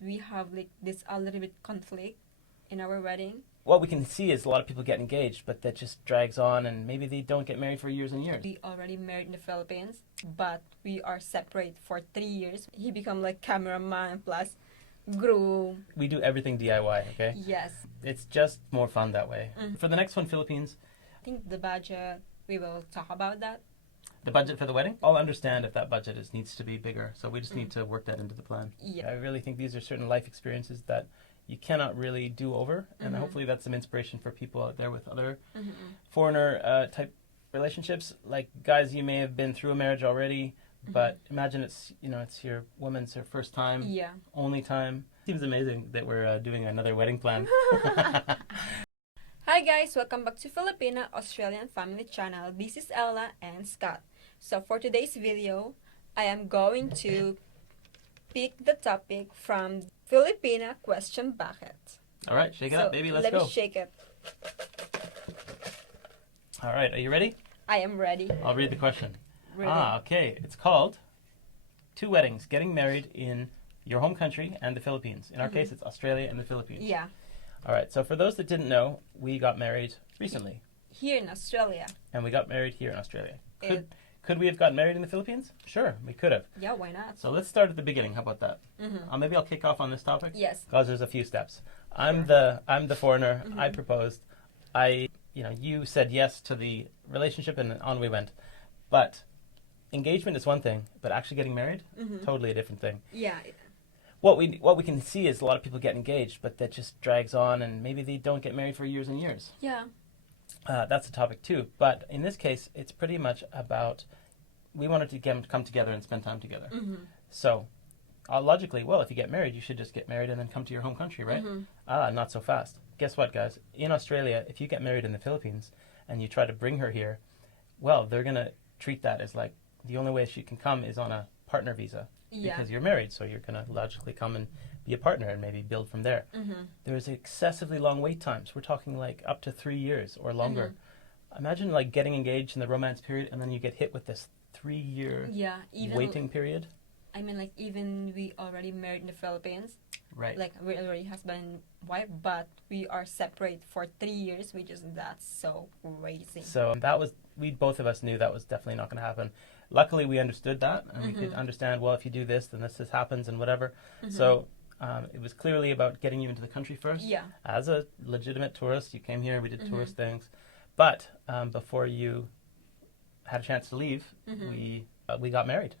we have like this a little bit conflict in our wedding. What we can see is a lot of people get engaged, but that just drags on, and maybe they don't get married for years and years. We already married in the Philippines, but we are separate for 3 years. He become like cameraman plus groom. We do everything DIY, okay? Yes. It's just more fun that way. For the next one, Philippines, I think the budget, we will talk about that. the budget for the wedding, I'll understand if that budget needs to be bigger. So we just need to work that into the plan. Yeah. I really think these are certain life experiences that you cannot really do over, and hopefully that's some inspiration for people out there with other foreigner type relationships. Like, guys, you may have been through a marriage already, but imagine it's your woman's her first time, only time. Seems amazing that we're doing another wedding plan. Hi guys, welcome back to Filipina-Australian Family Channel. This is Ella and Scott. So for today's video, I am going to pick the topic from Filipina question bucket. All right, shake it up, baby. Let's go. Let me shake it. All right, are you ready? I am ready. I'll read the question. Ready. Okay. It's called Two Weddings, Getting Married in Your Home Country and the Philippines. In our case, it's Australia and the Philippines. Yeah. All right, so for those that didn't know, we got married recently. Here in Australia. And we got married here in Australia. Could we have gotten married in the Philippines? Sure, we could have. Yeah, why not? So let's start at the beginning. How about that? Maybe I'll kick off on this topic. Yes. Because there's a few steps. I'm the foreigner. I proposed. You said yes to the relationship, and on we went. But engagement is one thing, but actually getting married, totally a different thing. Yeah. What we can see is a lot of people get engaged, but that just drags on, and maybe they don't get married for years and years. Yeah. That's a topic too. But in this case, it's pretty much about we wanted to come together and spend time together. So logically, well, if you get married, you should just get married and then come to your home country, right? Not so fast. Guess what, guys? In Australia, if you get married in the Philippines and you try to bring her here, well, they're going to treat that as like the only way she can come is on a partner visa. Yeah. Because you're married, so you're going to logically come and be a partner and maybe build from there. There's excessively long wait times. We're talking like up to 3 years or longer. Imagine like getting engaged in the romance period and then you get hit with this 3-year waiting period. I mean, like, even we already married in the Philippines. Right. Like, we're already husband and wife, but we are separate for 3 years, which is, that's so crazy. So both of us knew that was definitely not going to happen. Luckily, we understood that, and we could understand, well, if you do this, then this happens and whatever. So it was clearly about getting you into the country first. Yeah. As a legitimate tourist, you came here, we did tourist things. But before you had a chance to leave, we got married,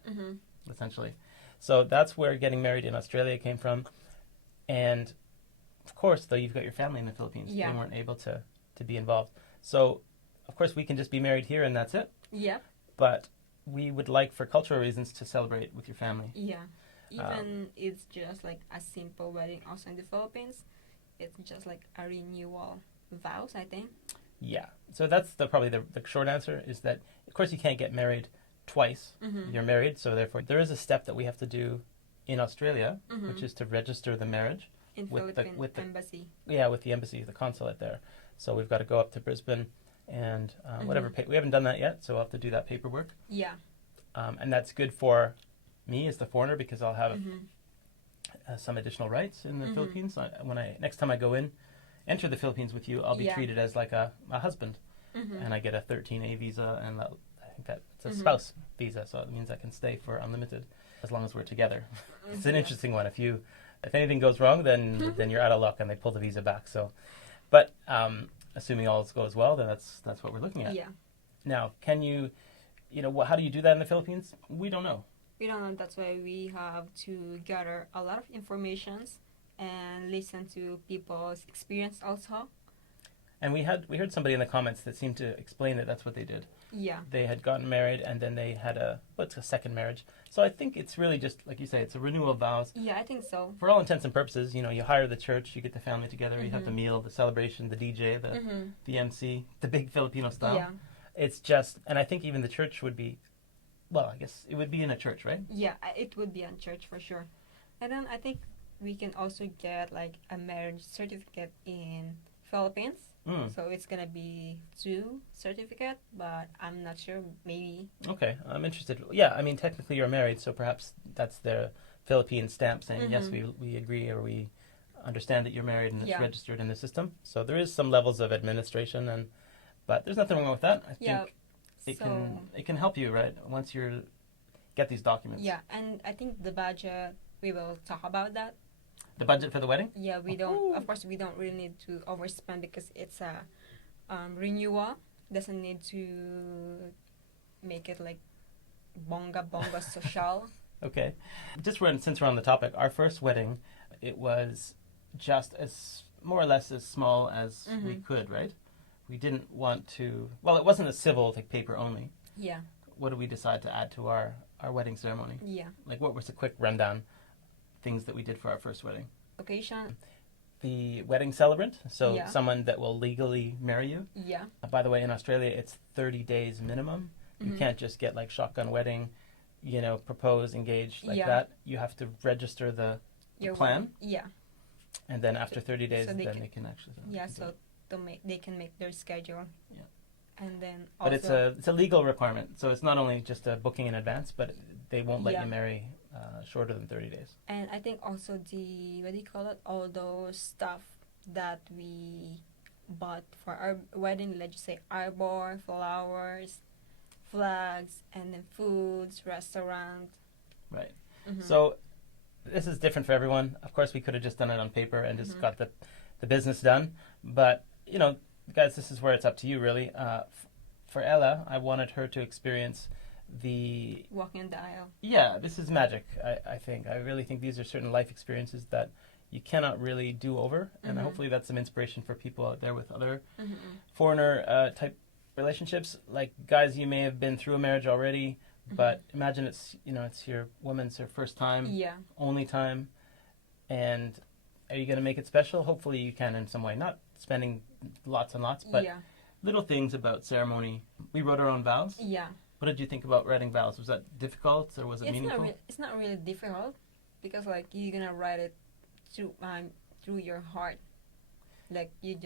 essentially. So that's where getting married in Australia came from. And, of course, though, you've got your family in the Philippines. Yeah. They weren't able to be involved. So, of course, we can just be married here and that's it. Yeah. But we would like, for cultural reasons, to celebrate with your family. Yeah. Even it's just like a simple wedding also in the Philippines. It's just like a renewal vows, I think. Yeah. So that's probably the short answer is that, of course, you can't get married twice. You're married, so therefore there is a step that we have to do in Australia, which is to register the marriage with the embassy. Yeah, with the embassy, the consulate there. So we've got to go up to Brisbane and whatever. We haven't done that yet, so we'll have to do that paperwork. Yeah. And that's good for me as the foreigner because I'll have some additional rights in the Philippines. Next time I go in, enter the Philippines with you, I'll be treated as like a husband, and I get a 13A visa, and I think that it's a spouse visa, so it means I can stay for unlimited as long as we're together. It's an interesting one. If anything goes wrong, then you're out of luck, and they pull the visa back. So, but assuming all goes well, then that's what we're looking at. Yeah. Now, can you, how do you do that in the Philippines? We don't know. We don't know. That's why we have to gather a lot of informations and listen to people's experience also. And we heard somebody in the comments that seemed to explain that that's what they did. Yeah. They had gotten married and then they had a second marriage. So I think it's really just, like you say, it's a renewal of vows. Yeah, I think so. For all intents and purposes, you hire the church, you get the family together, you have the meal, the celebration, the DJ, the MC, the big Filipino style. Yeah. It's just, and I think even the church would be, well, I guess it would be in a church, right? Yeah, it would be in church for sure. And then I think we can also get like a marriage certificate in Philippines. So it's going to be 2 certificate, but I'm not sure, maybe. Okay, I'm interested. Yeah, I mean, technically you're married, so perhaps that's the Philippine stamp saying, yes, we agree, or we understand that you're married, and it's registered in the system. So there is some levels of administration, but there's nothing wrong with that. I think it can help you, right, once you get these documents. Yeah, and I think the budget, we will talk about that. The budget for the wedding? Yeah, we don't. Of course, we don't really need to overspend because it's a renewal. Doesn't need to make it like bonga social. Okay, since we're on the topic, our first wedding, it was just as more or less as small as we could, right? We didn't want to. Well, it wasn't a civil, like paper only. Yeah. What did we decide to add to our wedding ceremony? Yeah. Like, what was a quick rundown? Things that we did for our first wedding. Occasion. The wedding celebrant, so someone that will legally marry you. Yeah. By the way, in Australia, it's 30 days minimum. You can't just get like shotgun wedding, propose, engage like that. You have to register the plan. Yeah. And then after 30 days, they can actually. So they can make their schedule. Yeah. And then also. But it's a legal requirement, so it's not only just a booking in advance, but they won't let you marry shorter than 30 days. And I think also all those stuff that we bought for our wedding, let's just say arbor, flowers, flags, and then foods, restaurant. Right. So this is different for everyone. Of course, we could have just done it on paper and just got the business done. But, guys, this is where it's up to you, really. For Ella, I wanted her to experience the walking in the aisle. Yeah, this is magic. I think. I really think these are certain life experiences that you cannot really do over, and hopefully that's some inspiration for people out there with other foreigner type relationships. Like, guys, you may have been through a marriage already, but imagine it's your woman's her first time, only time, and are you going to make it special? Hopefully you can in some way. Not spending lots and lots, but little things about ceremony. We wrote our own vows. Yeah. What did you think about writing vows? Was that difficult, or was it meaningful? It's not really difficult, because like you're gonna write it through your heart. Like you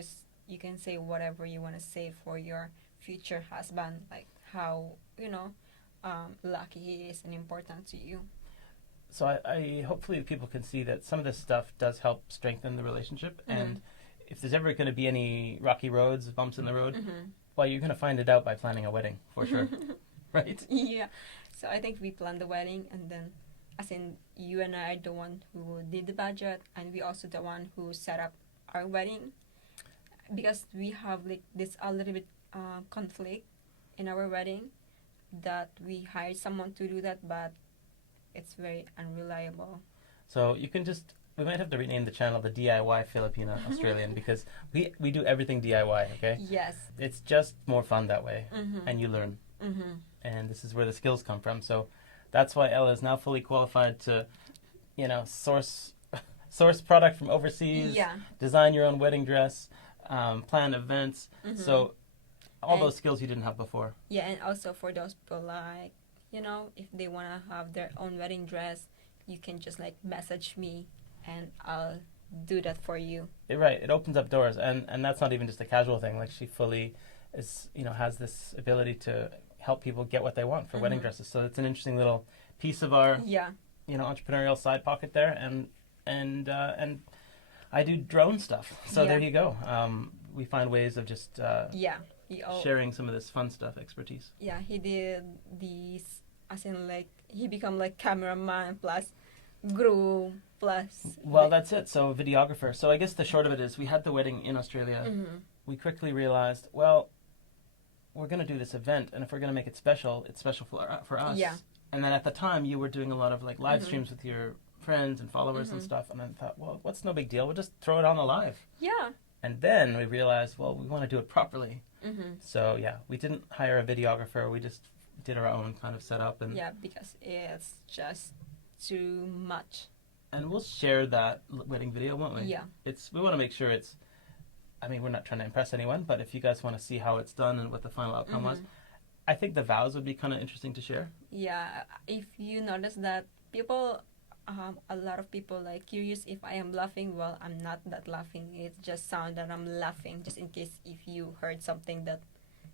can say whatever you want to say for your future husband, like how lucky he is and important to you. So I hopefully people can see that some of this stuff does help strengthen the relationship, and if there's ever going to be any rocky roads, bumps in the road, well, you're going to find it out by planning a wedding, for sure. Right? Yeah. So I think we planned the wedding, and then, as in, you and I are the one who did the budget, and we also the one who set up our wedding, because we have like this a little bit conflict in our wedding, that we hired someone to do that, but it's very unreliable. So you can we might have to rename the channel the DIY Filipina-Australian, because we do everything DIY, okay? Yes. It's just more fun that way, and you learn. And this is where the skills come from. So that's why Ella is now fully qualified to, source product from overseas, design your own wedding dress, plan events. So all those skills you didn't have before. Yeah, and also for those people like, if they want to have their own wedding dress, you can just like message me and I'll do that for you. Right. It opens up doors, and that's not even just a casual thing. Like, she fully is, has this ability to help people get what they want for wedding dresses. So it's an interesting little piece of our entrepreneurial side pocket there, and I do drone stuff. So there you go. We find ways of just sharing some of this fun stuff, expertise. Yeah, he did these, as in like he become like cameraman plus groom plus. Well, that's it. So videographer. So I guess the short of it is, we had the wedding in Australia. We quickly realized, well, we're going to do this event, and if we're going to make it special, it's special for us. Yeah. And then at the time, you were doing a lot of like live streams with your friends and followers and stuff, and I thought, well, what's no big deal? We'll just throw it on the live. Yeah. And then we realized, well, we want to do it properly. So yeah, we didn't hire a videographer. We just did our own kind of setup. And because it's just too much. And we'll share that wedding video, won't we? Yeah. We want to make sure it's, I mean, we're not trying to impress anyone, but if you guys want to see how it's done and what the final outcome was, I think the vows would be kind of interesting to share. Yeah, if you notice that people, a lot of people like curious if I am laughing. Well, I'm not that laughing. It just sounds that I'm laughing, just in case if you heard something that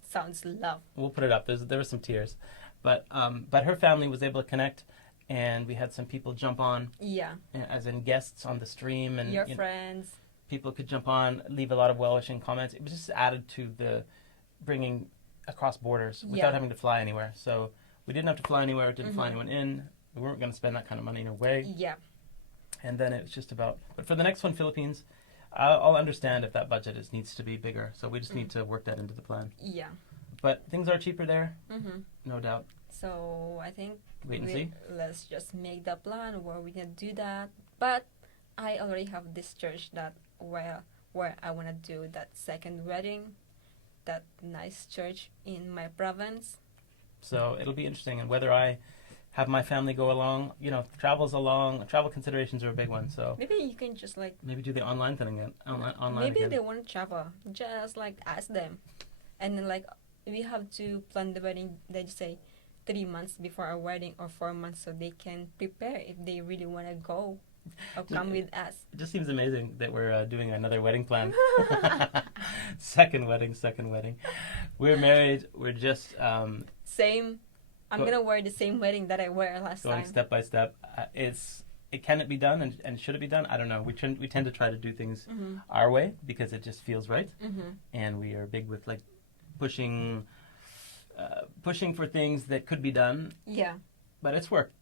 sounds laugh. We'll put it up. There were some tears, but her family was able to connect, and we had some people jump on, Yeah. as in guests on the stream, and Your friends. people could jump on, leave a lot of well-wishing comments. It was just added to the bringing across borders without having to fly anywhere. So we didn't have to fly anywhere, didn't fly anyone in. We weren't going to spend that kind of money in a way. Yeah. And then it was just about, but for the next one, Philippines, I'll understand if that budget needs to be bigger. So we just need to work that into the plan. Yeah. But things are cheaper there, no doubt. So I think Wait and see. Let's just make the plan where we can do that. But I already have this church that where I want to do that second wedding, that nice church in my province. So it'll be interesting, and whether I have my family go along, travel considerations are a big one. So maybe you can just maybe do the online thing again. Online maybe again. they want to travel. Just ask them, and then we have to plan the wedding. They just say 3 months before our wedding or 4 months, so they can prepare if they really want to go or come with us. It just seems amazing that we're doing another wedding plan. Second wedding. We're married. We're just same. I'm gonna wear the same wedding that I wear last time. Going step by step. Can it be done, and should it be done? I don't know. We tend to try to do things our way because it just feels right, and we are big with pushing for things that could be done. Yeah. But it's work.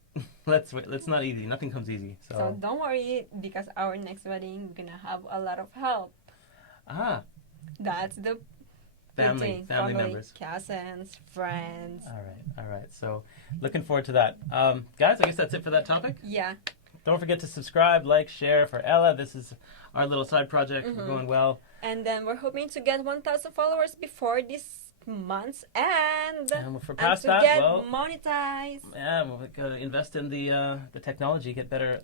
It's not easy. Nothing comes easy. So don't worry, because our next wedding we're gonna have a lot of help. That's the family members, cousins, friends. All right. So looking forward to that. Guys, I guess that's it for that topic. Yeah. Don't forget to subscribe, like, share for Ella. This is our little side project. We're going well. And then we're hoping to get 1,000 followers before this month, and for past to that, get monetized. Yeah, we've got to invest in the technology, get better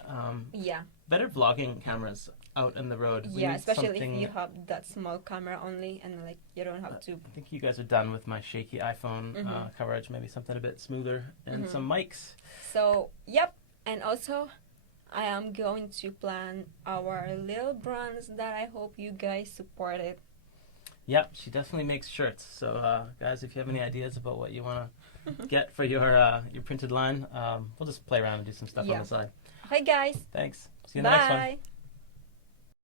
better vlogging cameras out in the road. Especially if you have that small camera only, and you don't have to. I think you guys are done with my shaky iPhone coverage. Maybe something a bit smoother and some mics. So and also I am going to plan our little brands that I hope you guys support it. Yeah, she definitely makes shirts. So, guys, if you have any ideas about what you want to get for your printed line, we'll just play around and do some stuff on the side. Hi, guys. Thanks. See you in the next one. Bye.